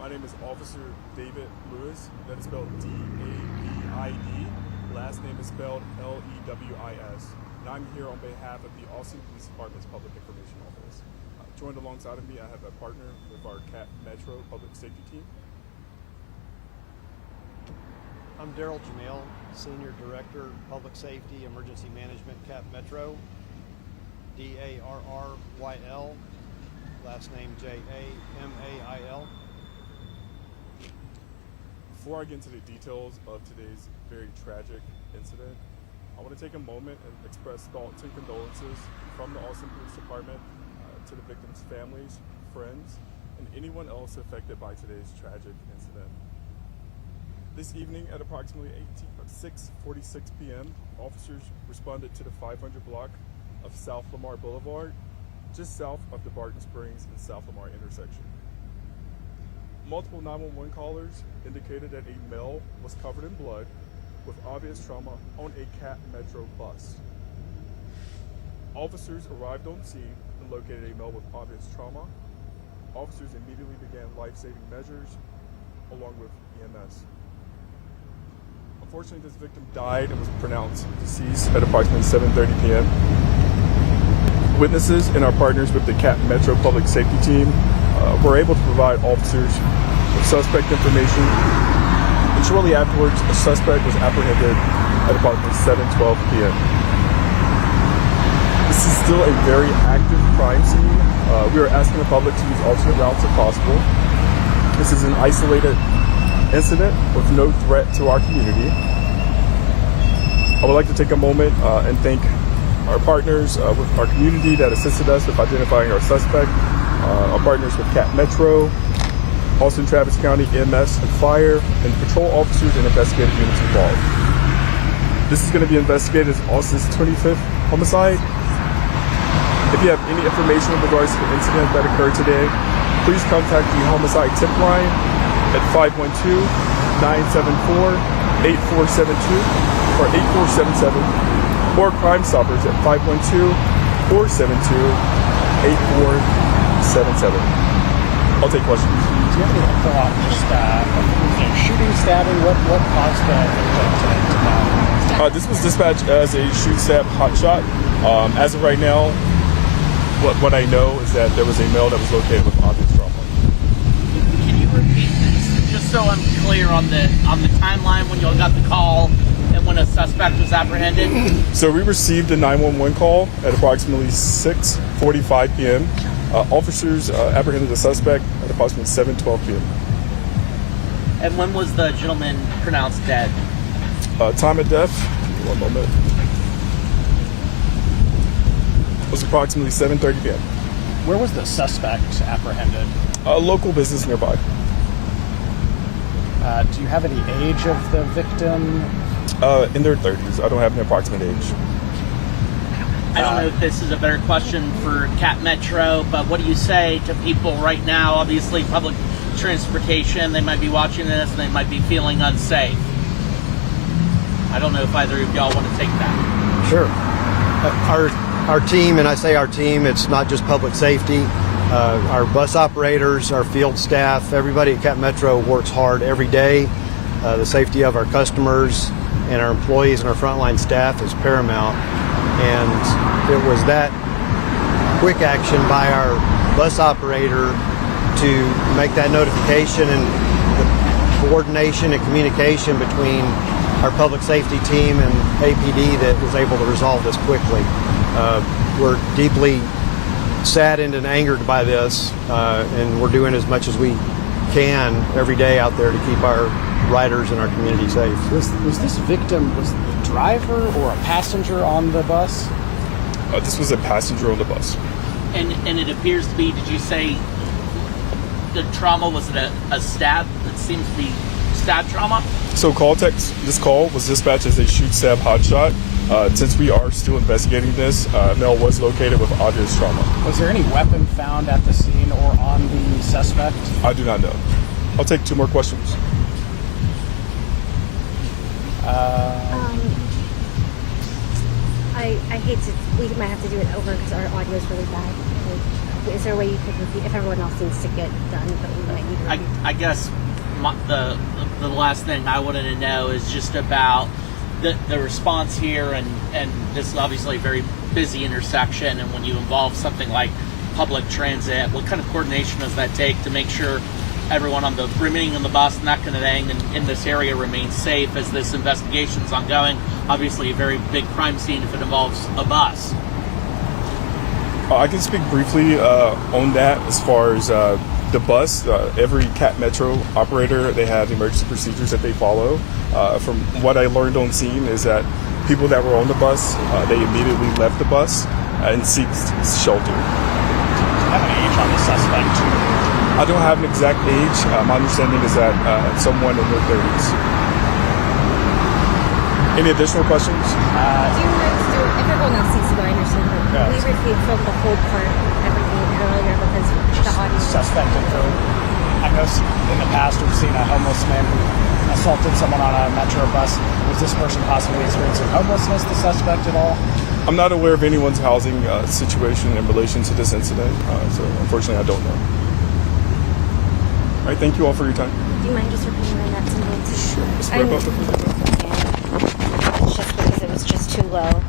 My name is Officer David Lewis. That is spelled D-A-V-I-D. Last name is spelled L-E-W-I-S. And I'm here on behalf of the Austin Police Department's Public Information Office. Joined alongside of me, I have a partner with our CAT Metro Public Safety Team. I'm Daryl Jamil, Senior Director, Public Safety, Emergency Management, CAT Metro. D-A-R-R-Y-L, last name J-A-M-A-I-L. Before I get into the details of today's very tragic incident, I want to take a moment and express thoughts and condolences from the Austin Police Department to the victims' families, friends, and anyone else affected by today's tragic incident. This evening at approximately 6:46 p.m., officers responded to the 500 block of South Lamar Boulevard, just south of the Barton Springs and South Lamar intersection. Multiple 911 callers indicated that a male was covered in blood with obvious trauma on a CAT Metro bus. Officers arrived on scene and located a male with obvious trauma. Officers immediately began life-saving measures along with EMS. Unfortunately, this victim died and was pronounced deceased at approximately 7:30 p.m. Witnesses and our partners with the CAT Metro Public Safety Team were able to provide officers with suspect information, and shortly afterwards, a suspect was apprehended at approximately 7:12 p.m. This is still a very active crime scene. We are asking the public to use alternate routes if possible. This is an isolated incident with no threat to our community. I would like to take a moment and thank our partners with our community that assisted us with identifying our suspect, our partners with CAT Metro, Austin Travis County EMS and Fire, and patrol officers and investigative units involved. This is going to be investigated as Austin's 25th homicide. If you have any information in regards to the incident that occurred today, please contact the homicide tip line at 512-974-8472 or 8477, or Crime Stoppers at 512-472-8477. I'll take questions. Do you have any thought, just shooting, stabbing, what caused the incident? This was dispatched as a shoot, stab, hot shot. As of right now, what I know is that there was a male that was located with obvious trauma. Can you repeat this, just so I'm clear on the timeline when you all got the call and when a suspect was apprehended? So we received a 911 call at approximately 6:45 p.m. Officers apprehended the suspect at approximately 7:12 p.m. And when was the gentleman pronounced dead? Time of death, one moment, was approximately 7:30 p.m. Where was the suspect apprehended? A local business nearby. Do you have any age of the victim? In their 30s. I don't have an approximate age. I don't know if this is a better question for CAT Metro, but what do you say to people right now? Obviously, public transportation, they might be watching this and they might be feeling unsafe. I don't know if either of y'all want to take that. Sure. Our team, and I say our team, it's not just public safety. Our bus operators, our field staff, everybody at CAT Metro works hard every day. The safety of our customers and our employees and our frontline staff is paramount. And it was that quick action by our bus operator to make that notification and the coordination and communication between our public safety team and APD that was able to resolve this quickly. We're deeply saddened and angered by this, and we're doing as much as we can every day out there to keep our riders and our community safe. Was this victim, was the driver or a passenger on the bus? This was a passenger on the bus. And it appears to be, did you say the trauma, was it a stab? It seems to be stab trauma? So this call was dispatched as a shoot, stab, hot shot. Since we are still investigating this, male was located with obvious trauma. Was there any weapon found at the scene or on the suspect? I do not know. I'll take two more questions. I hate to, we might have to do it over because our audio is really bad. Is there a way you could repeat if everyone else needs to get done, but we might need to repeat? I guess the last thing I wanted to know is just about the response here, and this is obviously a very busy intersection, and when you involve something like public transit, what kind of coordination does that take to make sure everyone remaining on the bus and that kind of thing in this area remains safe as this investigation is ongoing? Obviously a very big crime scene if it involves a bus. I can speak briefly on that as far as the bus. Every CAT Metro operator, they have emergency procedures that they follow. From what I learned on scene is that people that were on the bus, they immediately left the bus and seeked shelter. Do you have an age on the suspect? I don't have an exact age. My understanding is that someone in their 30s. Any additional questions? Do you mind, Stuart, if everyone else needs to go, I understand, but we repeat from the whole part, everything earlier, because the audience... Suspect info. I know in the past we've seen a homeless man who assaulted someone on a metro bus. Was this person possibly experiencing homelessness, the suspect, at all? I'm not aware of anyone's housing situation in relation to this incident, so unfortunately I don't know. All right, thank you all for your time. Do you mind just repeating the nuts and bolts? Sure. It's just because it was just too low.